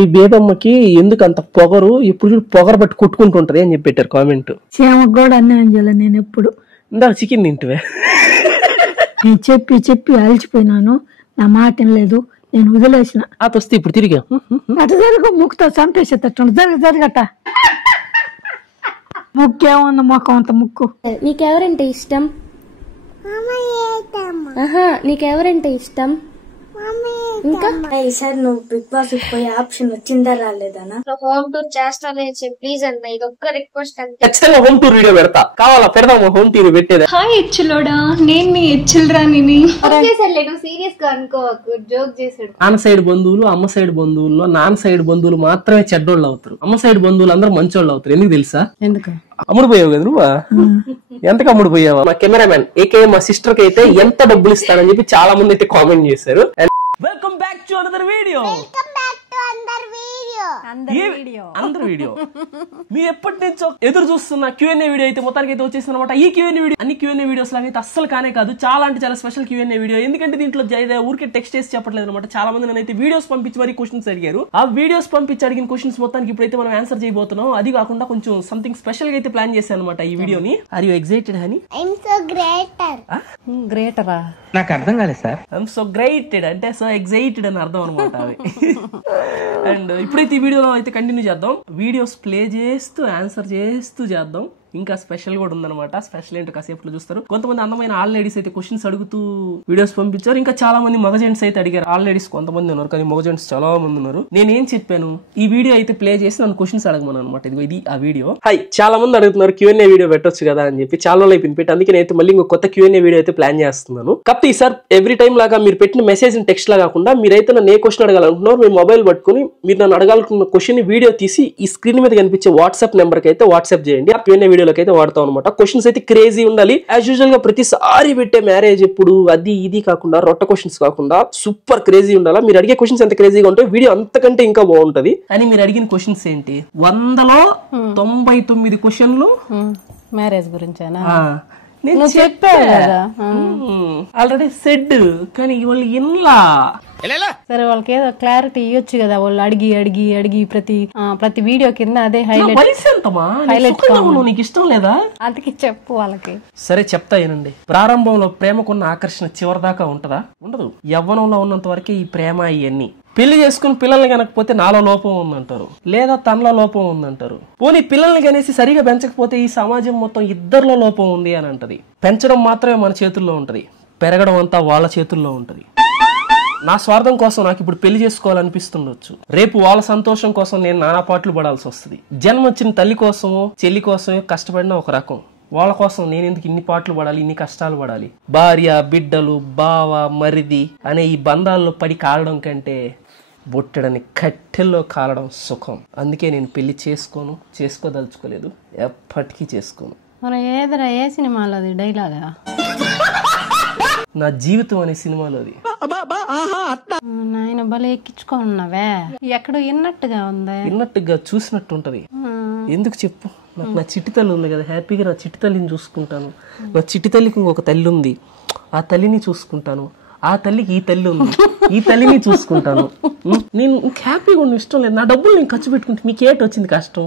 ఈ బేదమ్మకి ఎందుకు అంత పొగరు, ఇప్పుడు చూడు పొగరు బట్టి కొట్టుకుంటుంటది అని చెప్పి పెట్టారు కామెంట్. సేమకు కూడా అన్యాయం చేయాలి నేను ఎప్పుడు. ఇందాక చికెన్ తింటువే. నేను చెప్పి చెప్పి అలిచిపోయినాను, నా మాట లేదు, నేను వదిలేసిన. అది వస్తే ఇప్పుడు తిరిగా అటు జరుగు, ముక్కుతో చంపేసేటట్టు జరగట. ముక్కేముంది మొక్కం అంత ముక్కు. నీకెవరంటే ఇష్టం? నీకెవరంటే ఇష్టం? ఇంకా ఈసారి నువ్వు బిగ్ బాస్ పోయే ఆప్షన్ వచ్చిందా రాలేదనా? హోమ్ టూర్ చేస్తానే ప్లీజ్ అన్న, ఇది ఒక్క రిక్వెస్ట్ అంతే. ఖచ్చితంగా హోమ్ టూర్ వీడియో పెడతా, కావాలా పెడదాము హోమ్ టూర్ పెట్టేది. హాయ్ ఎచ్చులోడా, నేను మీ ఎచ్చులరా. నువ్వు సీరియస్ గా అనుకోవకు, జోక్ చేసాడు. నాన్న సైడ్ బంధువులు, అమ్మ సైడ్ బంధువుల్లో నాన్న సైడ్ బంధువులు మాత్రమే చెడ్డోళ్ళు అవుతారు, అమ్మ సైడ్ బంధువులు అందరూ మంచోళ్ళు అవుతారు. ఎందుకు తెలుసా? ఎందుకు అమ్ముడు పోయావు కదా నువ్వా? ఎంతకు అమ్ముడు పోయావా? మా కెమెరామెన్ ఏకే మా సిస్టర్ కి అయితే ఎంత డబ్బులు ఇస్తానని చెప్పి చాలా మంది అయితే కామెంట్ చేశారు. Welcome back to another video. అందరు వీడియో మీరు ఎప్పటి నుంచో ఎదురు చూస్తున్న Q&A వీడియో అయితే మొత్తానికి అయితే వచ్చేసింది అనమాట. ఈ Q&A వీడియో అన్ని Q&A వీడియోస్ లాగా అయితే అస్సలు కానే కాదు, చాలా అంటే చాలా స్పెషల్ Q&A వీడియో. ఎందుకంటే దీంట్లో ఊరికే టెక్స్ట్ చేసి చెప్పట్లేదు అనమాట. చాలా మంది నన్ను అయితే వీడియోస్ పంపించి మరి క్వశ్చన్స్ అడిగారు. ఆ వీడియోస్ పంపించి అడిగిన క్వశ్చన్స్ మొత్తానికి ఇప్పుడైతే మనం ఆన్సర్ చేయబోతున్నాం. అది కాకుండా కొంచెం సంథింగ్ స్పెషల్ గా అయితే ప్లాన్ చేశాను అనమాట ఈ వీడియోని. Are you excited honey? గ్రేటరా? నాకు అర్థం కాలేదు సార్. ఐఎమ్ సో గ్రేటెడ్ అంటే సో ఎక్సైటెడ్ అని అర్థం అనమాట అవి. అండ్ ఇప్పుడైతే ఈ వీడియోలో అయితే కంటిన్యూ చేద్దాం, వీడియోస్ ప్లే చేస్తూ ఆన్సర్ చేస్తూ చేద్దాం. ఇంకా స్పెషల్ కూడా ఉందన్నమాట. స్పెషల్ ఏంటో కాసేపులో చూస్తారు. కొంతమంది అందమైన ఆల్ లేడీస్ అయితే క్వశ్చన్స్ అడుగుతూ వీడియోస్ పంపించారు. ఇంకా చాలా మంది మగ జెంట్స్ అయితే అడిగారు. ఆల్ లేడీస్ కొంతమంది ఉన్నారు, కానీ మగ జెంట్స్ చాలా మంది ఉన్నారు. నేనేం చెప్పాను, ఈ వీడియో అయితే ప్లే చేసి నన్ను క్వశ్చన్స్ అడగమను అనమాట. ఇది ఆ వీడియో. హై, చాలా మంది అడుగుతున్నారు Q&A వీడియో పెట్టొచ్చు కదా అని చెప్పి. చాలా రోజులు అయిపోయింది పెట్టి, అందుకే నేను మళ్ళీ ఇంకో కొత్త Q&A వీడియో అయితే ప్లాన్ చేస్తున్నాను. కాబట్టి ఈసారి ఎవ్రీ టైం లాగా మీరు పెట్టిన మెసేజ్ టెక్స్ట్ లా కాకుండా మీరైతే నన్ను ఏ క్వశ్చన్ అడగాలనుకుంటున్నారు, మీ మొబైల్ పట్టుకుని మీరు నన్ను అడగాలనుకున్న క్వశ్చన్ వీడియో తీసి ఈ స్క్రీన్ మీద కనిపించే వాట్సాప్ నెంబర్ కి అయితే వాట్సాప్ చేయండి. ఆ Q&A వీడియోలోకి అయితే వాడతాం అనమాట. క్వశ్చన్స్ అయితే క్రేజీ ఉండాలి. యాజ్ యూజువల్ గా ప్రతిసారి పెట్టే మ్యారేజ్ ఎప్పుడు అది ఇది కాకుండా, రొట్ట క్వశ్చన్స్ కాకుండా సూపర్ క్రేజీ ఉండాలా. మీరు అడిగే క్వశ్చన్స్ ఎంత క్రేజీగా ఉంటే వీడియో అంతకంటే ఇంకా బాగుంటది. అని మీరు అడిగిన క్వశ్చన్స్ ఏంటి? 100లో 99 క్వశ్చన్లు మ్యారేజ్ గురించేనా? నేను చెప్పా కదా ఆల్రెడీ సెడ్, కానీ వాళ్ళు ఇన్లా. సరే, వాళ్ళకి ఏదో క్లారిటీ ఇవ్వచ్చు కదా. వాళ్ళు అడిగి అడిగి అడిగి ప్రతి వీడియో కింద అదే హైలైట్. నీకు ఇష్టం లేదా? అందుకే చెప్పు వాళ్ళకి. సరే చెప్తా ఏనండి. ప్రారంభంలో ప్రేమకున్న ఆకర్షణ చివరి దాకా ఉంటదా? ఉండదు. యవ్వనంలో ఉన్నంత వరకే ఈ ప్రేమ ఇవన్నీ. పెళ్లి చేసుకుని పిల్లల్ని కనకపోతే నాలో లోపం ఉందంటారు, లేదా తనలో లోపం ఉందంటారు. పోనీ పిల్లల్ని కనేసి సరిగా పెంచకపోతే ఈ సమాజం మొత్తం ఇద్దరిలో లోపం ఉంది అని అంటది. పెంచడం మాత్రమే మన చేతుల్లో ఉంటది, పెరగడం అంతా వాళ్ళ చేతుల్లో ఉంటది. నా స్వార్థం కోసం నాకు ఇప్పుడు పెళ్లి చేసుకోవాలనిపిస్తుండొచ్చు, రేపు వాళ్ళ సంతోషం కోసం నేను నానా పాటలు పడాల్సి వస్తుంది. జన్మ వచ్చిన తల్లి కోసమో చెల్లి కోసమో కష్టపడిన ఒక రకం, వాళ్ళ కోసం నేను ఎందుకు ఇన్ని పాటలు పడాలి, ఇన్ని కష్టాలు పడాలి? భార్య, బిడ్డలు, బావ, మరిది అనే ఈ బంధాల్లో పడి కాలడం కంటే బొట్టడని కట్టెల్లో కాలడం సుఖం. అందుకే నేను పెళ్లి చేసుకోదలుచుకోలేదు, ఎప్పటికీ చేసుకోను. మరి ఏదరా ఏ సినిమాలో అది డైలాగా? నా జీవితం అనే సినిమాలోది. నాయన భలే ఎక్కించుకున్నావే, ఎక్కడో విన్నట్టుగా ఉందా? విన్నట్టుగా చూసినట్టు ఉంటది. ఎందుకు చెప్పు? నాకు నా చిట్టి తల్లి ఉంది కదా, హ్యాపీగా నా చిట్టి తల్లిని చూసుకుంటాను. నా చిట్టి తల్లికి ఇంకొక తల్లి ఉంది, ఆ తల్లిని చూసుకుంటాను. ఆ తల్లికి ఈ తల్లి ఉంది, ఈ తల్లిని చూసుకుంటాను. నేను హ్యాపీగా ఉన్న ఇష్టం లేదు. నా డబ్బులు నేను ఖర్చు పెట్టుకుంటే మీకేటి వచ్చింది కష్టం?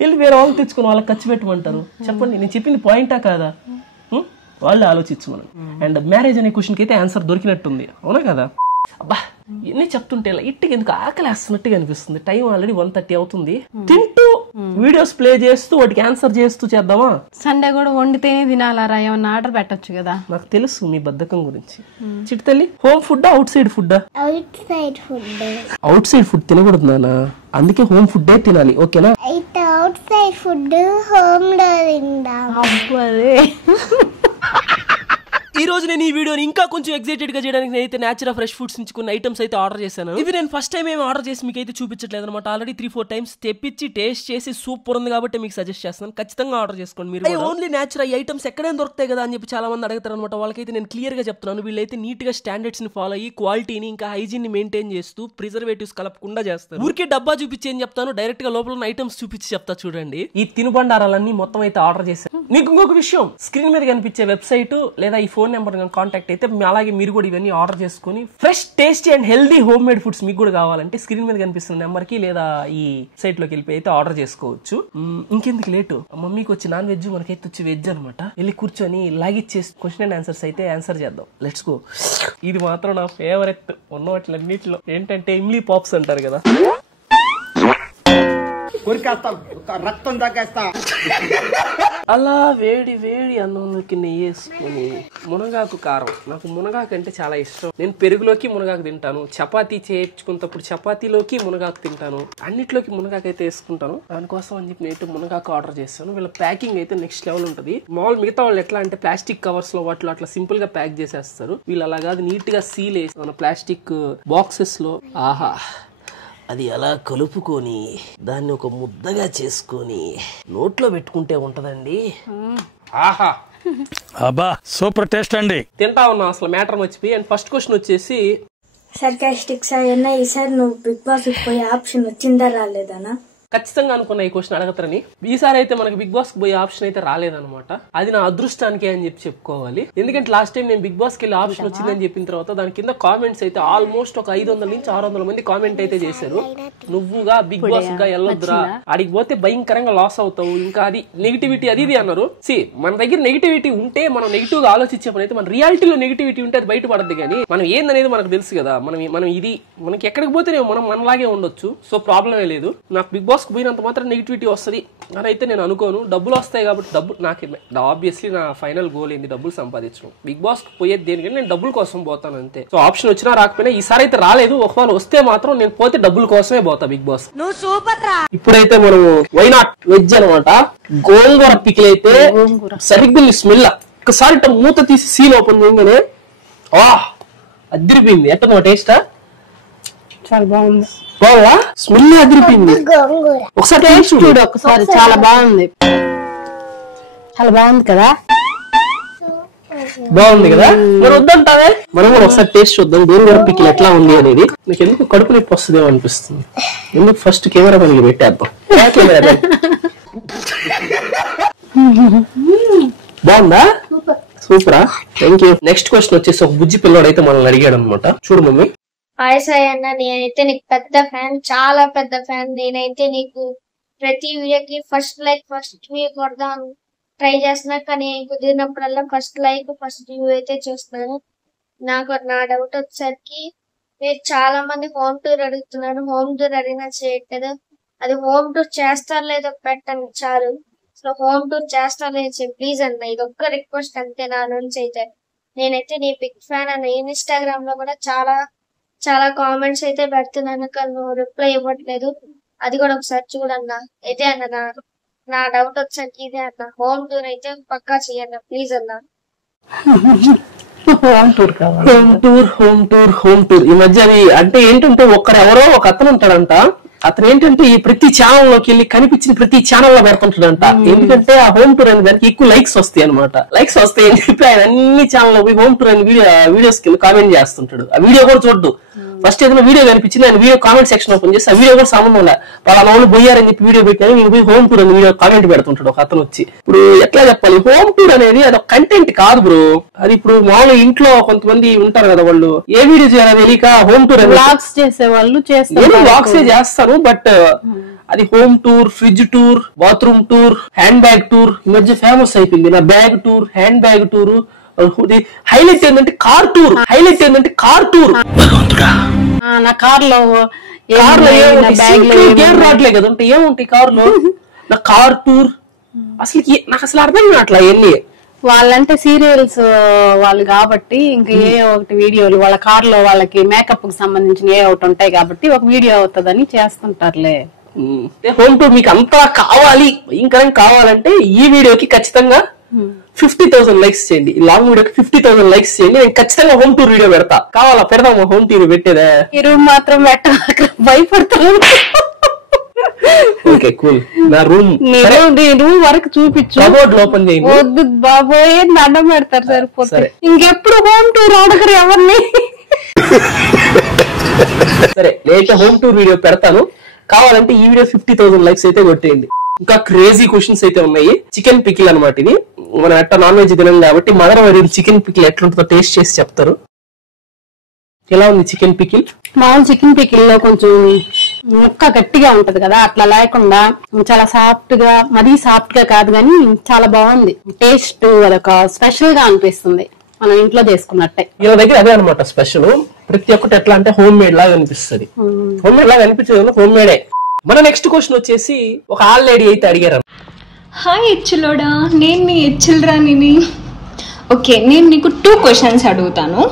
వెళ్ళి వేరే వాళ్ళు తెచ్చుకుని వాళ్ళకి ఖర్చు పెట్టమంటారు. చెప్పండి, నేను చెప్పింది పాయింటా కాదా? వాళ్ళు ఆలోచించుకున్నాను. అండ్ మ్యారేజ్ అనే క్వశ్చన్కి అయితే ఆన్సర్ దొరికినట్టుంది, అవునా కదా? అబ్బా, ఇన్ని చెప్తుంటే ఇట్టుకి ఎందుకు ఆకలి వేస్తున్నట్టుగా అనిపిస్తుంది. టైం ఆల్రెడీ 1:30 అవుతుంది. తింటూ వీడియోస్ ప్లే చేస్తూ వాటికి ఆన్సర్ చేస్తూ చేద్దామా? సండే కూడా వండితేనే తినాలరా, ఏమన్నా ఆర్డర్ పెట్టొచ్చు కదా. నాకు తెలుసు మీ బద్ధకం గురించి. చిట్టి తల్లి, home food out side food? Out side food తినకూడదు నాన్న, అందుకే హోమ్ ఫుడ్ తినాలి, ఓకేనా? అవుట్ సైడ్ ఫుడ్ హోమ్ లో తిందాం. ఈ రోజు నేను ఈ వీడియోని ఇంకా కొంచెం ఎక్సైటెడ్ గా చేయడానికి నేనైతే నేచురా ఫ్రెష్ ఫుడ్స్ నుంచి కొన్ని ఐటమ్స్ అయితే ఆర్డర్ చేశాను. ఇవి నేను ఫస్ట్ టైం ఏమి ఆర్డర్ చేసి మీకు అయితే చూపించట్లేదు అనమాట. ఆల్రెడీ 3-4 టైమ్స్ తెప్పించి టేస్ట్ చేసి సూపర్ ఉంది కాబట్టి మీకు సజెస్ట్ చేస్తాను. ఖచ్చితంగా ఆర్డర్ చేసుకోండి మీరు. ఓన్లీ నేచురా ఈ ఐటమ్స్ ఎక్కడైనా దొరుకుతాయి కదా అని చెప్పి చాలా మంది అడుగుతారు అనమాట. వాళ్ళకైతే నేను క్లియర్ గా చెప్తున్నాను, వీళ్ళైతే నీట్ గా స్టాండర్డ్స్ ని ఫాలో అయ్యి క్వాలిటీని ఇంకా హైజీన్ ని మెయింటైన్ చేస్తూ ప్రిజర్వేటివ్స్ కలపకుండా చేస్తారు. ఊరికే డబ్బా చూపించి ఏం చెప్తాను, డైరెక్ట్ గా లోపల ఉన్న ఐటమ్స్ చూపించి చెప్తా చూడండి. ఈ తినుబండారాలన్నీ మొత్తం అయితే ఆర్డర్ చేశాను. మీకు ఇంకొక విషయం, స్క్రీన్ మీద కనిపించే వెబ్సైట్ లేదా ఈ ఫోన్ ఫోన్ నెంబర్ కాంటాక్ట్ అయితే అలాగే మీరు కూడా ఇవన్నీ ఆర్డర్ చేసుకుని fresh tasty and healthy home made foods మీకు కూడా కావాలంటే స్క్రీన్ మీద కనిపిస్తున్న నెంబర్ కి లేదా ఈ సైట్ లోకి వెళ్ళిపోయి అయితే ఆర్డర్ చేసుకోవచ్చు. ఇంకెందుకు లేటు, మమ్మీకి వచ్చి నాన్ వెజ్, మనకైతే వచ్చి వెజ్ అనమాట. వెళ్ళి కూర్చొని లాగిచ్చేసి క్వశ్చన్ అండ్ ఆన్సర్స్ అయితే ఆన్సర్ చేద్దాం. Let's go. ఇది మాత్రం నా ఫేవరెట్ ఉన్న వాటిలన్నిటిలో. ఏంటంటే ఇమ్లీ పాప్స్ అంటారు కదా, రక్తం దాకేస్తా. అలా వేడి వేడి అన్నంలోకి నెయ్యి వేసుకుని మునగాకు కారం. నాకు మునగాకు అంటే చాలా ఇష్టం. నేను పెరుగులోకి మునగాకు తింటాను, చపాతీ చేయించుకున్నప్పుడు చపాతీలోకి మునగాకు తింటాను, అన్నిట్లోకి మునగాకు అయితే వేసుకుంటాను. దానికోసం అని చెప్పి నేను మునగాకు ఆర్డర్ చేస్తాను. వీళ్ళ ప్యాకింగ్ అయితే నెక్స్ట్ లెవెల్ ఉంటుంది. మామూలు మిగతా వాళ్ళు ఎట్లా అంటే ప్లాస్టిక్ కవర్స్ లో వాటిలో అట్లా సింపుల్ గా ప్యాక్ చేసేస్తారు. వీళ్ళు అలా కాదు, నీట్ గా సీల్ వేసి మన ప్లాస్టిక్ బాక్సెస్ లో. ఆహా, అది అలా కలుపుకొని దాన్ని ఒక ముద్దగా చేసుకొని నోట్లో పెట్టుకుంటే ఉంటదండి. ఆహా, అబ్బా సూపర్ టేస్ట్ అండి. తింటా ఉన్నా అసలు మ్యాటర్ మర్చిపోయి. అండ్ ఫస్ట్ క్వశ్చన్ వచ్చేసి, సర్కాస్టిక్స్ అయినా ఈసారి నువ్వు బిగ్ బాస్ పోయే ఆప్షన్ వచ్చిందా రాలేదనా? ఖచ్చితంగా అనుకున్నా ఈ క్వశ్చన్ అడగతారని. ఈసారి అయితే మనకి బిగ్ బాస్ కి పోయే ఆప్షన్ అయితే రాలేదనమాట. అది నా అదృష్టానికే అని చెప్పి చెప్పుకోవాలి. ఎందుకంటే లాస్ట్ టైం నేను బిగ్ బాస్ కి వెళ్ళి ఆప్షన్ వచ్చిందని చెప్పిన తర్వాత దాని కింద కామెంట్స్ అయితే ఆల్మోస్ట్ ఒక 500 నుంచి 600 మంది కామెంట్ అయితే చేశారు. నువ్వుగా బిగ్ బాస్ గా వెళ్ళొద్దురా, అడిగి పోతే భయంకరంగా లాస్ అవుతావు, ఇంకా అది నెగిటివిటీ అది ఇది అన్నారు. మన దగ్గర నెగిటివిటీ ఉంటే మనం నెగిటివ్ గా ఆలోచించే పని అయితే, మన రియాలిటీలో నెగిటివిటీ ఉంటే అది బయటపడద్దు. కానీ మనం ఏందనేది మనకు తెలుసు కదా. మనం ఇది మనకి ఎక్కడికి పోతే మనం మనలాగే ఉండొచ్చు. సో ప్రాబ్లమే లేదు. నాకు బిగ్ బాస్ పోయినంత మాత్రం నెగిటివిటీ వస్తుంది అని అయితే నేను అనుకోను. డబ్బులు వస్తాయి కాబట్టి డబ్బులు నాకు ఆబ్వియస్లీ నా ఫైనల్ గోల్ ఏంది, డబ్బులు సంపాదించడం. బిగ్ బాస్ పోయేది దేనికంటే నేను డబ్బుల కోసం పోతాను అంతే. సో ఆప్షన్ వచ్చినా రాకపోయినా ఈసారి అయితే రాలేదు. ఒకవేళ వస్తే మాత్రం నేను పోతే డబ్బుల కోసమే పోతా బిగ్ బాస్. ఇప్పుడైతే మనం వై నాట్ వెజ్ అనమాట. గోంగూర పికిల్ అయితే సరిగ్గా స్మెల్ ఒకసారి మూత తీసి సీల్ ఓపెన్ చేయగానే అదిరిపోయింది. ఎట్ట టేస్టా? చాలా బాగుంది. బాగా స్మెల్ అదిరిపోయింది. ఒకసారి టేస్ట్ చూడు ఒకసారి. చాలా బాగుంది, చాలా బాగుంది కదా. బాగుంది కదా, మరి వద్దంటావే. మనం కూడా ఒకసారి టేస్ట్ చూద్దాం గోంగూర పికిల్ ఎట్లా ఉంది అనేది. నీకు ఎందుకు కడుపు నొప్పి వస్తుందేమో అనిపిస్తుంది. ఎందుకు ఫస్ట్ కెమెరా పనికి పెట్టేద్దాం. బాగుందా? సూపరా, థ్యాంక్ యూ. నెక్స్ట్ క్వశ్చన్ వచ్చేసి ఒక బుజ్జి పిల్లోడు అయితే మనల్ని అడిగాడు అనమాట. చూడు మమ్మీ. హాయ్ సాయి అన్న, నేనైతే నీకు పెద్ద ఫ్యాన్, చాలా పెద్ద ఫ్యాన్. నేనైతే నీకు ప్రతి వీడియోకి ఫస్ట్ లైక్ ఫస్ట్ వ్యూ కొడదాను ట్రై చేస్తున్నా, కానీ కుదిరినప్పుడల్లా ఫస్ట్ లైక్ ఫస్ట్ వ్యూ అయితే చూస్తున్నాను. నా డౌట్ వచ్చేసరికి, మీరు చాలా మంది హోమ్ టూర్ అడుగుతున్నారు. హోమ్ టూర్ అడిగినా చేయట్లేదు. అది హోమ్ టూర్ చేస్తారో లేదో పెట్టండి చాలు. సో హోమ్ టూర్ చేస్తారో లేదో ప్లీజ్ అన్న, ఇది ఒక్క రిక్వెస్ట్ అంతే నా నుంచి అయితే. నేనైతే నీ బిగ్ ఫ్యాన్ అన్న. ఇన్స్టాగ్రామ్ లో కూడా చాలా కామెంట్స్ అయితే పెడుతున్నాను, కానీ నువ్వు రిప్లై ఇవ్వట్లేదు. అది కూడా ఒకసారి చూడన్నా. అయితే అన్న నా డౌట్ వచ్చాక ఇదే అన్న, హోమ్ టూర్ అయితే పక్కా చెయ్యన్న ప్లీజ్ అన్న. హోమ్ టూర్ ఈ మధ్య అది అంటే ఏంటంటే ఎవరో ఒక అతను ఉంటాడంట. అతను ఏంటంటే ఈ ప్రతి ఛానల్ లోకి వెళ్ళి కనిపించిన ప్రతి ఛానల్ లో పెడుతుంటాడంట. ఎందుకంటే ఆ హోమ్ టూర్ అనే దానికి ఎక్కువ లైక్స్ వస్తాయి అనమాట. లైక్స్ వస్తాయి అని చెప్పి ఆయన అన్ని ఛానల్ లో పోయి హోమ్ టూర్ అని వీడియోస్ కి కామెంట్ చేస్తుంటాడు. ఆ వీడియో కూడా చూడ్డు. ఫస్ట్ ఏదైనా వీడియో కనిపించింది ఆయన వీడియో కామెంట్ సెక్షన్ ఓపెన్ చేసి ఆ వీడియో కూడా సంబంధం లేదు. వాళ్ళ వాళ్ళు పోయారని చెప్పి వీడియో పెట్టాను, నేను పోయి హోమ్ టూర్ అని వీడియో కామెంట్ పెడుతుంటాడు ఒక అతను వచ్చి. ఇప్పుడు ఎట్లా చెప్పాలి, హోమ్ టూర్ అనేది అది ఒక కంటెంట్ కాదు బ్రో. అది ఇప్పుడు మామూలు ఇంట్లో కొంతమంది ఉంటారు కదా, వాళ్ళు ఏ వీడియో చేయాలని తెలియక హోమ్ టూర్ వ్లాగ్స్ చేసేవాళ్ళు నేను వ్లాగ్స్ చేస్తాను. బట్ అది home tour, fridge tour, bathroom tour, hand bag tour ఈ మధ్య ఫేమస్ అయిపోయింది. నా bag tour, hand bag tour. Highlight ఏంటంటే కార్ టూర్. నా కార్ లో గేర్ రావట్లే కదా, అంటే ఏముంటాయి కార్ లో. నా కార్ టూర్ నాకు అసలు అర్థం కావట్లా. ఎన్ని వాళ్ళంటే సీరియల్స్ వాళ్ళు కాబట్టి ఇంకా ఏ ఒకటి వీడియోలు వాళ్ళ కార్ లో వాళ్ళకి మేకప్ కి సంబంధించిన ఏ ఒకటి ఉంటాయి కాబట్టి ఒక వీడియో అవుతుందని చేస్తుంటారులే. హోమ్ టూర్ మీకు అంతా కావాలి, భయంకరంగా కావాలంటే ఈ వీడియోకి ఖచ్చితంగా 50,000 లైక్స్ చేయండి. ఈ లాంగ్ వీడియోకి 50,000 లైక్స్ చేయండి. నేను ఖచ్చితంగా హోమ్ టూర్ వీడియో పెడతా. కావాలా పెడదాం హోమ్ టూర్ పెట్టేదా? ఈ రూమ్ మాత్రం భయపడతాను. Okay cool. నా రూమ్ వరకు చూపించు. ఓపెన్ చేయండి. వద్దు బాబోయే, దండం పెడతారు సరిపోతే. ఇంకెప్పుడు హోమ్ టూర్ అడగరు ఎవరిని. సరే నేనైతే హోమ్ టూర్ వీడియో పెడతాను. కావాలంటే ఈ వీడియో 50,000 లైక్స్ అయితే కొట్టేయండి. ఇంకా క్రేజీ క్వశ్చన్స్ అయితే ఉన్నాయి. చికెన్ పికిల్ అనమాట ఇది. మనం ఎట్లా నాన్ వెజ్ తినం కాబట్టి మదర్ చికెన్ పికిల్ ఎట్లుంటుందో టేస్ట్ చేసి చెప్తారు. ఎలా ఉంది చికెన్ పికిల్? మామూలు చికెన్ పికిల్ లో కొంచెం ముక్క గట్టిగా ఉంటది కదా, అట్లా లేకుండా చాలా సాఫ్ట్ గా, మరీ సాఫ్ట్ గా కాదు కానీ చాలా బాగుంది. టేస్ట్ అదొక స్పెషల్ గా అనిపిస్తుంది, మనం ఇంట్లో చేసుకున్నట్టే. వీళ్ళ దగ్గర అదే అనమాట స్పెషల్. ప్రతి ఒక్కటి ఎట్లా అంటే హోమ్ మేడ్ లాగా అనిపిస్తుంది. హోమ్ మేడ్ లాగా అనిపించదు, హోమ్ మేడే. మన నెక్స్ట్ క్వశ్చన్ వచ్చేసి ఒక ఆల్ లేడీ అయితే అడిగారు. హాయ్ ఎచ్చులోడా, నేను మీ ఎచ్చులరాణిని. ఓకే, నేను నీకు 2 క్వశ్చన్స్ అడుగుతాను.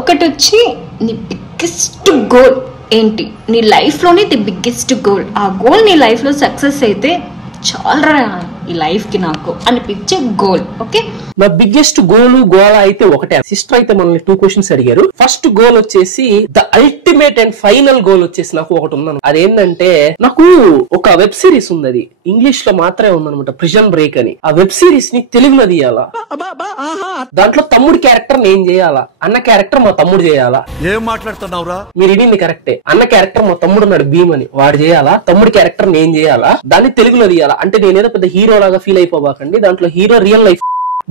ఒకటి వచ్చి నీ బిగ్గెస్ట్ గోల్ ఏంటి, నీ లైఫ్లోనే ది బిగ్గెస్ట్ గోల్. ఆ గోల్ నీ లైఫ్లో సక్సెస్ అయితే చాలా ఈ లైఫ్కి నాకు అనిపించే గోల్. ఓకే, నా బిగ్గెస్ట్ గోల్ అయితే ఒకటే. సిస్టర్ అయితే మనల్ని 2 క్వశ్చన్స్ అడిగారు. ఫస్ట్ గోల్ వచ్చేసి the ultimate and final goal వచ్చేసి నాకు ఒకటి ఉందను. అదేంటంటే నాకు ఒక వెబ్ సిరీస్ ఉంది, అది ఇంగ్లీష్ లో మాత్రమే ఉందనమాట, ప్రిజన్ బ్రేక్ అని. ఆ వెబ్ సిరీస్ ని తెలుగులో తీయాలా. దాంట్లో తమ్ముడి క్యారెక్టర్ నేను చేయాలా, అన్న క్యారెక్టర్ మా తమ్ముడు చేయాలా. ఏం మాట్లాడుతున్నావురా? మీరు ఇడింది కరెక్టే. అన్న క్యారెక్టర్ మా తమ్ముడు ఉన్నాడు భీమ్ అని, వాడు చేయాలా. తమ్ముడి క్యారెక్టర్ నేను చేయాలా, దాన్ని తెలుగులో తీయాలా. అంటే నేనేదో పెద్ద హీరో లాగా ఫీల్ అయిపోబాకండి, దాంట్లో హీరో రియల్ లైఫ్.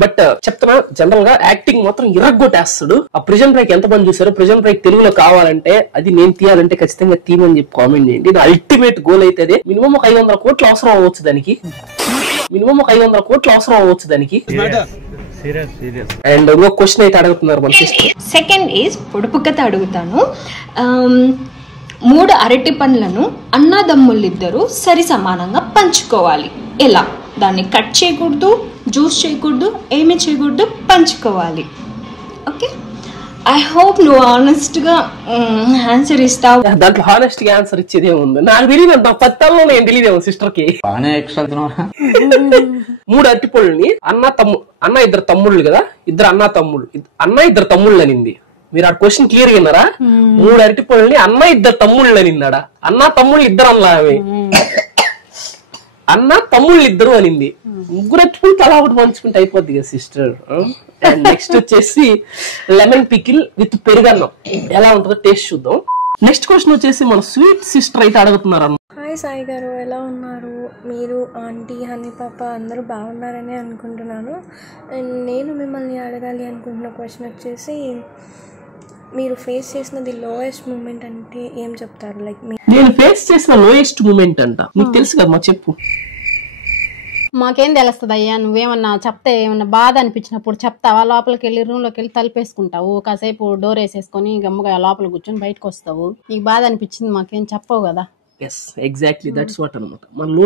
బట్ చెప్తున్నా, జనరల్ గా యాక్టింగ్ మాత్రం ఇరగ్గొట్టేస్తాడు. ఆ ప్రిజన్ బ్రేక్ ఎంత మంది చూసారు? ప్రిజన్ బ్రేక్ తెలుగులో కావాలంటే, అది నేను తీయాలంటే ఖచ్చితంగా తీయమని చెప్పి కామెంట్ చేయండి. ఇది అల్టిమేట్ గోల్ అయితే అదే. మినిమం ఒక 500 కోట్లు అవసరం అవ్వచ్చు దానికి. అండ్ ఇంకో క్వశ్చన్ అయితే అడుగుతున్నారు మన సిస్టర్. సెకండ్ ఈజ్ పొడుపు కథ అడుగుతాను. 3 అరటి పండ్లను అన్నదమ్ములిద్దరూ సరి సమానంగా పంచుకోవాలి. ఎలా? దాన్ని కట్ చేయకూడదు, జ్యూస్ చేయకూడదు, ఏమి చేయకూడదు, పంచుకోవాలి. ఓకే, ఐ హోప్ నువ్వు ఆనెస్ట్ గా ఆన్సర్ ఇస్తావు. దాంట్లో హానెస్ట్ గా ఆన్సర్ ఇచ్చేదే ఉంది. నాకు తెలియదు, నా పత్తాల్లో నేను తెలియదేమో సిస్టర్ కి. 3 అరటిపళ్ళని అన్న ఇద్దరు తమ్ముళ్ళు కదా, ఇద్దరు తమ్ముళ్ళు అనింది. మీరు ఆ క్వశ్చన్ క్లియర్ విన్నారా? 3 అరటిపళ్ళని అన్న ఇద్దరు తమ్ముళ్ళు అనిందాడా? అన్న తమ్ముళ్ళు ఇద్దరు అన్నా, ఆమె అన్న తమ్ముళ్ళు ఇద్దరు అనింది. 3 అరటిపళ్ళు తలా ఒకటి పంచుకుంటే అయిపోద్ది కదా సిస్టర్. అండ్ నెక్స్ట్ వచ్చేసి లెమన్ పికిల్ విత్ పెరుగన్నం ఎలా ఉంటుందో టేస్ట్ చూద్దాం. నెక్స్ట్ క్వశ్చన్ వచ్చేసి మన స్వీట్ సిస్టర్ అయితే అడుగుతున్నారు. హాయ్ సాయి గారు, ఎలా ఉన్నారు? మీరు, ఆంటీ, హనీ పాప అందరూ బాగున్నారని అనుకుంటున్నాను. అండ్ నేను మిమ్మల్ని అడగాలి అనుకుంటున్న క్వశ్చన్ వచ్చేసి, మీరు ఫేస్ చేసిన ది లోయెస్ట్ మూమెంట్ అంటే ఏం చెప్తారు? లైక్ నేను ఫేస్ చేసిన లోయెస్ట్ మూమెంట్ అంట నీకు తెలుసు కదా, మా చెప్పు. మాకేం తెలుస్తుంది అయ్యా, నువ్వేమన్నా చెప్తే ఏమన్నా బాధ అనిపించినప్పుడు చెప్తావా? లోపలికి వెళ్ళి రూమ్ లోకి వెళ్ళి తలుపేసుకుంటావు, కాసేపు డోర్ వేసేసుకొని గమ్ముగా లోపల కూర్చొని బయటకు వస్తావు. నీకు బాధ అనిపించింది మాకేం చెప్పవు కదా. ఎస్, ఎగ్జాక్ట్లీ దట్స్ వాట్ అనమాట. మనం లో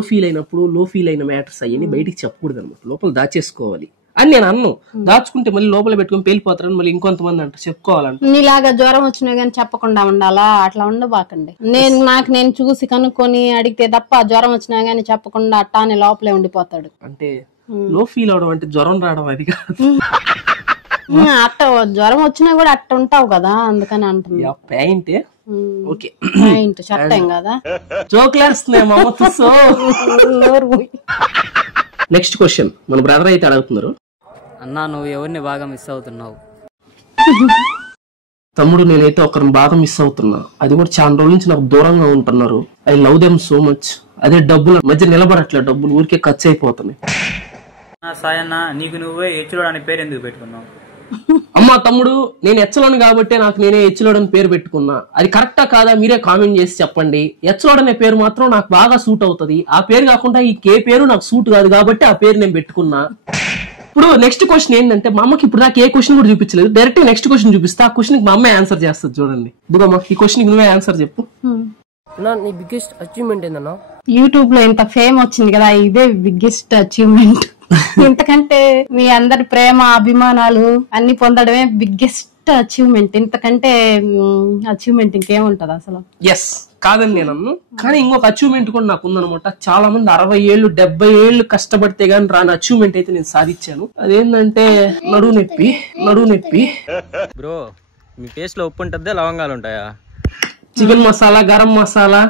ఫీల్ అయిన మ్యాటర్స్ అయ్యి బయటికి చెప్పకూడదు అనమాట, లోపల దాచేసుకోవాలి అని నేను అన్ను. దాచుకుంటే మళ్ళీ లోపల పెట్టుకుని పేలిపోతారని మళ్ళీ ఇంకొంతమంది అంట చెప్పుకోవాలంట. నీలాగా జ్వరం వచ్చినా గానీ చెప్పకుండా ఉండాలా? అట్లా ఉండబాకండి. నేను చూసి కనుక్కొని అడిగితే తప్ప జ్వరం వచ్చినా గానీ చెప్పకుండా అట్టానే లోపలే ఉండిపోతాడు. అంటే లో ఫీల్ అవడం అంటే జ్వరం రావడం అది కాదు. అట్ట జ్వరం వచ్చినా కూడా అట్ట ఉంటావు కదా, అందుకని అంటున్నా. పెయింట్ ఓకే, చెప్తాం కదా. జోక్లేస్తున్నాయి మా అమ్మతో. నెక్స్ట్ క్వశ్చన్ మన బ్రదర్ అయితే అడుగుతున్నారు. అన్నా, నువ్వు ఎవరిని బాగా మిస్ అవుతున్నావు? తమ్ముడు, నేనైతే ఒకరిని బాగా మిస్ అవుతున్నా. అది కూడా చాలా రోజుల నుంచి నాకు దూరంగా ఉంటున్నారు. I love them so much. అదే డబ్బులు మధ్య నిలబడట్లేదు, డబ్బులు ఊరికే ఖర్చు అయిపోతున్నాయి. సాయన్న, నీకు నువ్వే ఎచ్చులోడు అనే పేరు ఎందుకు పెట్టుకున్నావు? అమ్మా తమ్ముడు, నేను ఎచ్చలోను కాబట్టి నాకు నేనే ఎచ్చలోడు అని పేరు పెట్టుకున్నా. అది కరెక్టా కాదా మీరే కామెంట్ చేసి చెప్పండి. ఎచ్చలోడు అనే పేరు మాత్రం నాకు బాగా సూట్ అవుతుంది. ఆ పేరు కాకుండా ఈ కే పేరు నాకు సూట్ కాదు కాబట్టి ఆ పేరు నేను పెట్టుకున్నా. ఇప్పుడు నెక్స్ట్ క్వశ్చన్ ఏంటంటే, మా అమ్మకి ఇప్పుడు నాకు ఏ క్వశ్చన్ కూడా చూపించలేదు, డైరెక్ట్ నెక్స్ట్ క్వశ్చన్ చూపిస్తా. ఆ క్వశ్చన్ మా అమ్మాయి ఆన్సర్ చేస్తుంది. చూడండి, ఇదిగో ఈ క్వశ్చన్ నువ్వే ఆన్సర్ చెప్పు. నీ బిగ్గెస్ట్ అచీవ్మెంట్ ఏందన్నా? యూట్యూబ్ లో ఇంత ఫేమ్ వచ్చింది కదా, ఇదే బిగ్గెస్ట్ అచీవ్మెంట్. ఇంతకంటే మీ అందరి ప్రేమ అభిమానాలు అన్ని పొందడమే బిగ్గెస్ట్ అచీవ్మెంట్. ఇంతకంటే అచీవ్మెంట్ ఇంకేముంటది అసలు? ఎస్, కాదని నేను అన్ను, కానీ ఇంకొక అచీవ్మెంట్ కూడా నాకు ఉందనమాట. చాలా మంది 60 ఏళ్ళు 70 ఏళ్ళు కష్టపడితే గానీ రాని అచీవ్మెంట్ అయితే నేను సాధించాను. అదేంటంటే నడువు నొప్పి. బ్రో, మీ టేస్ట్ లో ఉప్పు ఉంటుందా, లవంగాలు ఉంటాయా? చికెన్ మసాలా, గరం మసాలా,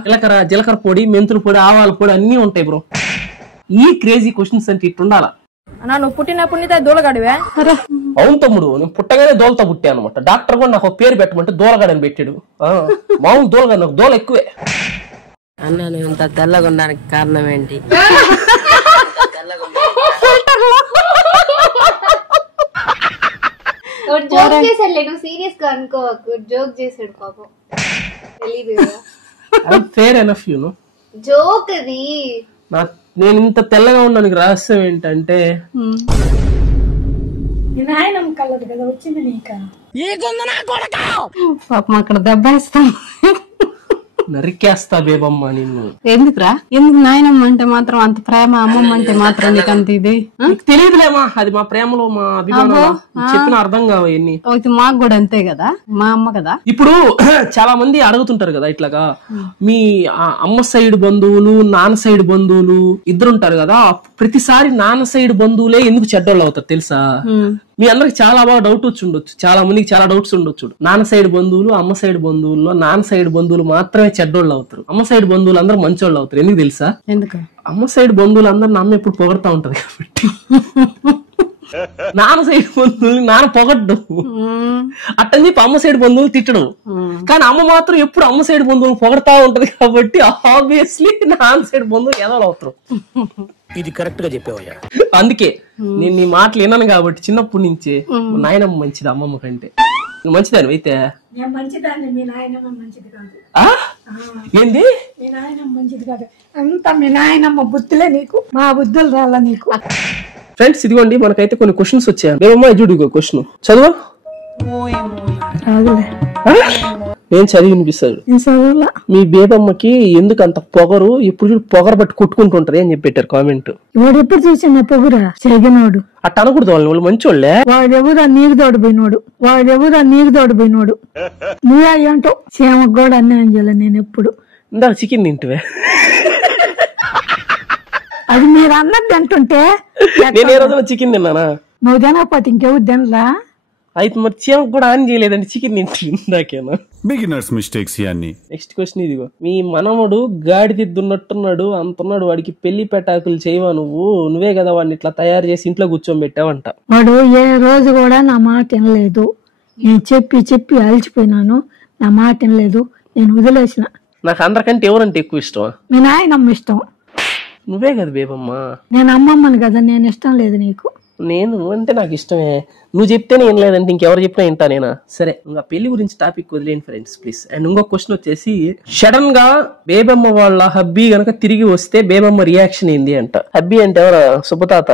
జీలకర్ర పొడి, మెంతుల పొడి, ఆవాల పొడి అన్ని ఉంటాయి బ్రో. ఈ క్రేజీ క్వశ్చన్స్ అంటే ఇట్టుండాలా? అన్నా, నువ్వు పుట్టినప్పుడు దూలగాడివే? అవును తమ్ముడు, నేను పుట్టగానే దోలతో పుట్టా అనమాట. డాక్టర్ కూడా నాకు పేరు పెట్టమంటే దోలగాడని పెట్టాడు. మామూలు దోలగాడు, నాకు దోల ఎక్కువే. అన్న, నువ్వు ఇంత తెల్లగా ఉండడానికి కారణం ఏంటి? జోక్ చేసాడులే, నువ్వు సీరియస్ గా అనుకోవకు. జోక్ చేసాడు పాపం, తెలీదు కదా. Fair enough you know joke అది. నేను ఇంత తెల్లగా ఉన్నానికి రహస్యం ఏంటంటే నాయనమ్మ కలదు కదా వచ్చింది నీక. పాపం అక్కడ దెబ్బేస్తాం, నరికేస్తా బేబమ్మ నిన్ను. ఎందుకురా? ఎందుకు నాయనమ్మ అంటే మాత్రం అంత ప్రేమ, అమ్మమ్మ అంటే మాత్రం నీకు అంత ఇది? తెలియదులేమా, అది మా ప్రేమలో మా అభిమానం. చెప్పిన అర్థం కావన్నీ. మాకు కూడా అంతే కదా, మా అమ్మ కదా. ఇప్పుడు చాలా మంది అడుగుతుంటారు కదా ఇట్లాగా, మీ అమ్మ సైడ్ బంధువులు నాన్న సైడ్ బంధువులు ఇద్దరుంటారు కదా, ప్రతిసారి నాన్న సైడ్ బంధువులే ఎందుకు చెడ్డోళ్ళు అవుతారు తెలుసా? మీ అందరికి చాలా బాగా డౌట్ వచ్చి ఉండొచ్చు, చాలా మందికి చాలా డౌట్స్ ఉండొచ్చు. నాన్న సైడ్ బంధువులు అమ్మ సైడ్ బంధువుల్లో నాన్న సైడ్ బంధువులు మాత్రమే చెడ్డోళ్ళు అవుతారు, అమ్మ సైడ్ బంధువులు అందరూ మంచోళ్ళు అవుతారు. ఎందుకు తెలుసా? ఎందుకు? అమ్మ సైడ్ బంధువులు అందరూ నాన్న ఎప్పుడు పొగడతా ఉంటది కాబట్టి. నాన్న సైడ్ బంధువులు నాన్న పొగడ్డు, అట్టని చెప్పి అమ్మ సైడ్ బంధువులు తిట్టడం. కానీ అమ్మ మాత్రం ఎప్పుడు అమ్మ సైడ్ బంధువులు పొగడతా ఉంటది కాబట్టి ఆబ్వియస్లీ నాన్న సైడ్ బంధువులు ఎదవలు అవుతారు. ఇది కరెక్ట్ గా చెప్పావయ్యా. అందుకే నేను నీ మాటలు విన్నాను కాబట్టి చిన్నప్పటి నుంచే నాయనమ్మ మంచిది అమ్మమ్మ కంటే. నువ్వు మంచిదాని అయితే మంచిదాన్ని, మీ నాయనమ్మ మంచిది కాదు. ఏంది? మీ నాయనమ్మ మంచిది కాదు, అంతా మీ నాయనమ్మ బుద్ధులే నీకు, మా బుద్ధులు రాలా నీకు. ఫ్రెండ్స్ ఇదిగోండి, మనకైతే కొన్ని క్వశ్చన్స్ వచ్చాయి. మేమమ్మా చూడు క్వశ్చన్ చదువు. నేను చదివి వినిపిస్తాడు. మీ బేబమ్మకి ఎందుకు అంత పొగరు, ఎప్పుడు చూడు పొగరు బట్టి కొట్టుకుంటుంటది అని చెప్పి పెట్టారు కామెంట్. వాడు ఎప్పుడు చూసిన పొగురా చెగనోడు, అట్ట అనకూడదు. వాళ్ళు మంచోళ్ళే. వాడెవరా నీరు తోడిపోయినోడు, నువ్వే అయ్యంటావు. సేమకు కూడా అన్యాయం చేయాలి నేను ఎప్పుడు. ఇందాక చికెన్ తింటువే, అది మీరు అన్నది అంటుంటే నేను ఏ రోజున చికెన్ తిన్నానా? నువ్వు తినకపోతే ఇంకెవరు తినరా? అయితే మరి చీమకు కూడా ఆన్ చేయలేదండి, చికెన్ తింటున్నాకేనా? బిగినర్స్ మిస్టేక్స్ ఇవన్నీ. నెక్స్ట్ క్వశ్చన్ ఇదిగో, మీ మనవడు గాడిదిద్దున్నట్టున్నాడు అంటున్నాడు, వాడికి పెళ్లి పెటాకులు చేయవా నువ్వే కదా వాడిని ఇట్లా తయారు చేసి ఇంట్లో కూర్చోబెట్టావంట. వాడు ఏ రోజు కూడా నా మాట వినలేదు. నేను చెప్పి అలసిపోయినాను, నా మాట వినలేదు, నేను వదిలేసిన. నాకు అందరికంటే ఎవరంటే ఎక్కువ ఇష్టం? మీ నాయనమ్మ ఇష్టం. నువ్వే కదా బేబమ్మ. నేను అమ్మమ్మని కదా, నేను ఇష్టం లేదు నీకు. నేను అంటే నాకు ఇష్టమే, నువ్వు చెప్తేనే ఏం లేదంటే ఇంకెవరు చెప్పినా వింటా నేనా? సరే, ఇంకా పెళ్లి గురించి టాపిక్ వదిలేండి ఫ్రెండ్స్ ప్లీజ్. అండ్ ఇంకో క్వశ్చన్ వచ్చేసి, సడన్ గా బేబమ్మ వాళ్ళ హబ్బీ గనక తిరిగి వస్తే బేబమ్మ రియాక్షన్ ఏంది అంట. హబ్బీ అంటే ఎవరా? సుబ్బతాత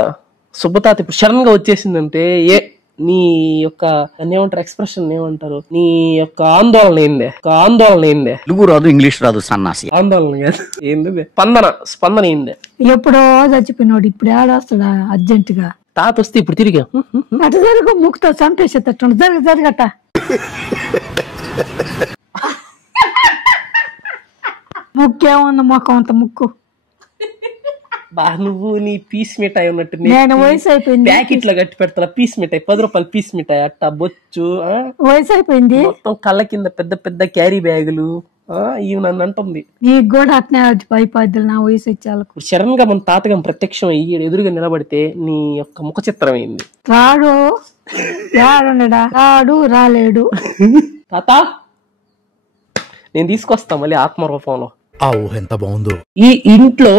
ఇప్పుడు సడన్ గా వచ్చేసిందంటే నీ యొక్క ఏమంటారు, ఎక్స్ప్రెషన్ ఏమంటారు, నీ యొక్క ఆందోళన ఏందే? తెలుగు రాదు, ఇంగ్లీష్ రాదు, సన్నాసి. ఆందోళన కాదు, ఏంది స్పందన ఏందే? ఎప్పుడో చచ్చిపోయినాడు, ఇప్పుడు ఏడొస్తాడా అర్జెంట్ గా? తాత వస్తే ఇప్పుడు తిరిగా అటు జరుగు, ముక్కుతో చంపేసేటట్టు జరగట. ముక్కేముంది మొక్క అంత ముక్కు. నువ్వు నీ పీస్ మిఠాయి ఉన్నట్టు నేను వయసు అయిపోయింది, ప్యాకెట్ లో కట్టి పెడతా. పీస్ మిఠాయి 10 రూపాయలు పీస్ మిఠాయి అట్ట బొచ్చు. వయసు అయిపోయింది, మొత్తం కళ్ళ కింద పెద్ద క్యారీ బ్యాగులు. ఇవి నన్ను అంటుంది. నీకు కూడా అట్నే అయిపోద్ది నా వయసు ఇచ్చాను. సడన్ గా మన తాతగం ప్రత్యక్షం అయ్యి ఎదురుగా నిలబడితే నీ యొక్క ముఖ చిత్రం అయింది. రాలేడు తాత, నేను తీసుకొస్తా మళ్ళీ ఆత్మరూపంలో. ఎంత బాగుందో. ఈ ఇంట్లో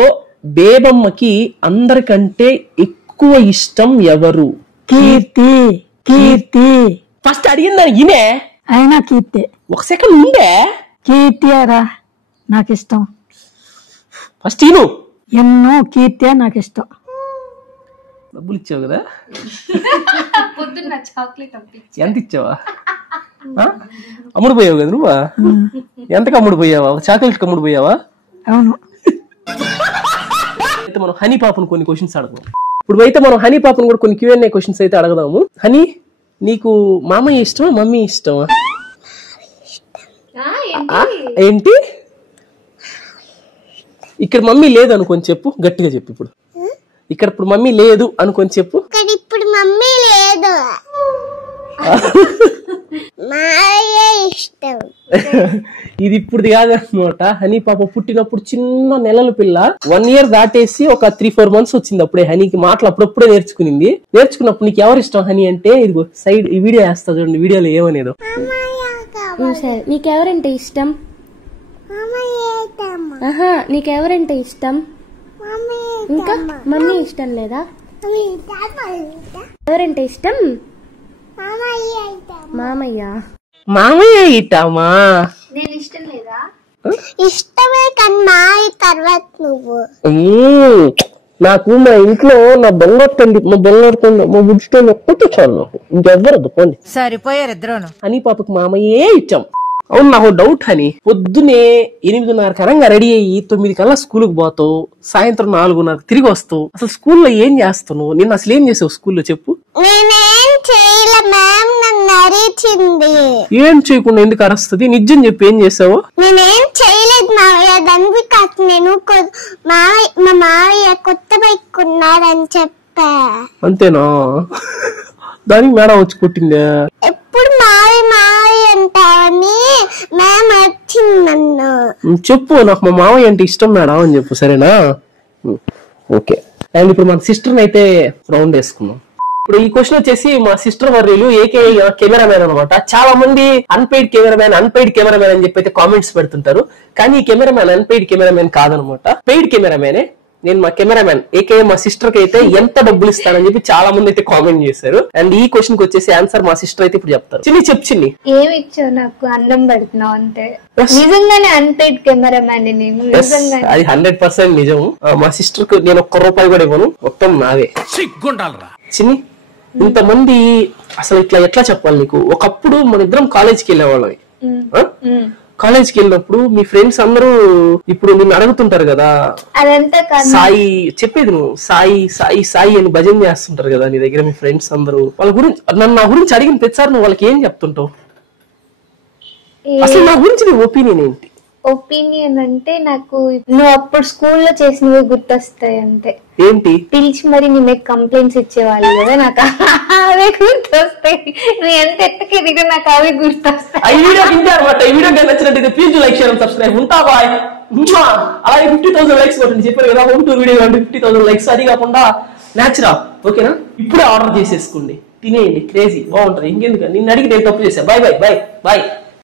బేబమ్మకి అందరికంటే ఎక్కువ ఇష్టం ఎవరు? కీర్తి. ఫస్ట్ అడిగిందని ఇనే అయినా కీర్తి. ఒక సెకండ్ ఉండే. కీర్తియారా నాకు ఇష్టం. ఫస్ట్ ఇను. ఎన్నో కీర్తి నాకు ఇష్టం. డబ్బులు ఇచ్చావు కదా, పొద్దున్న చాక్లెట్ ఎంత ఇచ్చావా? అమ్ముడు పోయావు కదా నువ్వా? ఎంతకు అమ్ముడు పోయావా? చాక్లెట్ అమ్ముడు పోయావా? అవును. అయితే మనం హనీ పాపను కొన్ని క్వశ్చన్స్ అడగదాం. ఇప్పుడు అయితే మనం హనీ పాపను కూడా కొన్ని Q&A క్వశ్చన్స్ అయితే అడగదాము. హనీ, నీకు మామయ్య ఇష్టమా మమ్మీ ఇష్టమా? ఏంటి? ఇక్కడ మమ్మీ లేదు అనుకొని చెప్పు, గట్టిగా చెప్పు. ఇప్పుడు మమ్మీ లేదు అనుకొని చెప్పు. ఇప్పుడు మమ్మీ లేదు, ఇష్టం. ఇది ఇప్పుడు కాదనమాట. హనీ పాప పుట్టినప్పుడు చిన్న నెలల పిల్ల, 1 year దాటేసి ఒక 3-4 months వచ్చింది. అప్పుడే హనీకి మాటలు అప్పుడప్పుడే నేర్చుకున్నప్పుడు నీకు ఎవరు ఇష్టం హనీ అంటే, ఇదిగో సైడ్ ఈ వీడియో వేస్తా చూడండి, వీడియోలో ఏమనేదో. నీకెవరంటే ఇష్టం? నీకెవరంటే ఇష్టం? ఇంకా మమ్మీ ఇష్టం లేదా? ఎవరంటే ఇష్టం? మామయ్య మామయ్య ఇట్టామా? నేను ఇష్టం లేదా? ఇష్టమే కానీ మావి తర్వాత నువ్వు. నాకు మా ఇంట్లో నా బంగారు తండ్రి మా బుడ్డి ఒక్కటే చాలు, నాకు ఇంకెవ్వరద్దు పోండి. సరిపోయారు ఇద్దరును అని పాపకు మామయ్యే ఇచ్చాం. అవును, నాకు డౌట్ అని, పొద్దునే 8:30 కరంగా రెడీ అయ్యి 9 కల్లా స్కూల్కి పోతావు, సాయంత్రం 4:30 తిరిగి వస్తావు. అసలు స్కూల్లో ఏం చేస్తున్నావు? నిన్న అసలు ఏం చేసావు స్కూల్లో చెప్పు? నేనేం చేయలే, మ్యామ్ నన్ను అరిచింది. ఏం చేయకుండా ఎందుకు అరుస్తుంది? నిజం చెప్పి ఏం చేసావు? నేనేం చేయలేదు మావయ్య, దానికి కాదు నేను మా మావయ్య కొత్త బైక్ కొన్నారని చెప్పా. అంతేనా? దానికి మేడం వచ్చి కొట్టిందా? ఎప్పుడు మావయ్య అంటావని మ్యామ్ వచ్చింది నన్ను. చెప్పు, నాకు మా మావయ్య అంటే ఇష్టం మేడం అని చెప్పు, సరేనా? ఓకే. అండ్ ఇప్పుడు మన సిస్టర్ అయితే రౌండ్ వేసుకున్నాం. ఇప్పుడు ఈ క్వశ్చన్ వచ్చేసి మా సిస్టర్ వర్రీలు ఏకే కెమెరామెన్ అనమాట. చాలా మంది అన్పెయిడ్ కెమెరామెన్ అని చెప్పి అయితే కామెంట్స్ పెడుతుంటారు. కానీ ఈ కెమెరామెన్ అన్పెయిడ్ కెమెరామెన్ కాదనమాట, పెయిడ్ కెమెరామెనే. నేను మా కెమెరామెన్ ఏకే మా సిస్టర్ కి అయితే ఎంత డబ్బులు ఇస్తానని చెప్పి చాలా మంది అయితే కామెంట్ చేశారు. అండ్ ఈ క్వశ్చన్ కి వచ్చేసి ఆన్సర్ మా సిస్టర్ అయితే ఇప్పుడు చెప్తారు. చిన్ని చెప్పు చిన్ని. ఏమి ఇచ్చావు నాకు? అన్నం పెడుతున్నావు అంతే. నిజంగానే అన్పెయిడ్ కెమెరామెన్ నేను, నిజంగా అది 100% నిజం. మా సిస్టర్ కు నేను ₹1 కూడా ఇవ్వను, మొత్తం నావే. చిన్ని, ఇంతమంది అసలు ఇట్లా ఎట్లా చెప్పాలి నీకు? ఒకప్పుడు మన ఇద్దరం కాలేజ్కి వెళ్ళేవాళ్ళం. కాలేజ్కి వెళ్ళినప్పుడు మీ ఫ్రెండ్స్ అందరూ ఇప్పుడు నిన్ను అడుగుతుంటారు కదా, సాయి చెప్పేది నువ్వు సాయి సాయి సాయి అని భజన చేస్తుంటారు కదా నీ దగ్గర మీ ఫ్రెండ్స్ అందరూ. వాళ్ళ గురించి నా గురించి అడిగిన ప్రతిసారి నువ్వు వాళ్ళకి ఏం చెప్తుంటావు? అసలు నా గురించి నీ ఒపీనియన్ ఏంటి? ఒపీనియన్ అంటే నాకు నువ్వు అప్పుడు స్కూల్లో చేసినవి గుర్తొస్తాయి అంతే. ఏంటి? పిలిచి మరి నీ మీద కంప్లైంట్స్ ఇచ్చేవాళ్ళు కదా, నాకు అవే గుర్తొస్తాయి. నువ్వు ఎంత ఎత్తకి దిగు నాకు అవే గుర్తొస్తాయి. ఈ వీడియో ఇంటారన్నమాట. ఈ వీడియో నచ్చినట్టు please like share and subscribe. ఉంటా బాయ్. అలాగే 50,000 లైక్స్ కొట్టండి చెప్పారు కదా, 1 2 వీడియో 50,000 లైక్స్. అది కాకుండా న్యాచురా ఓకేనా? ఇప్పుడే ఆర్డర్ చేసేసుకోండి, తినేయండి, క్రేజీ బాగుంటది. ఇంకెందుకు నిన్ను అడిగి నేను తప్పు చేశా. Bye bye bye bye.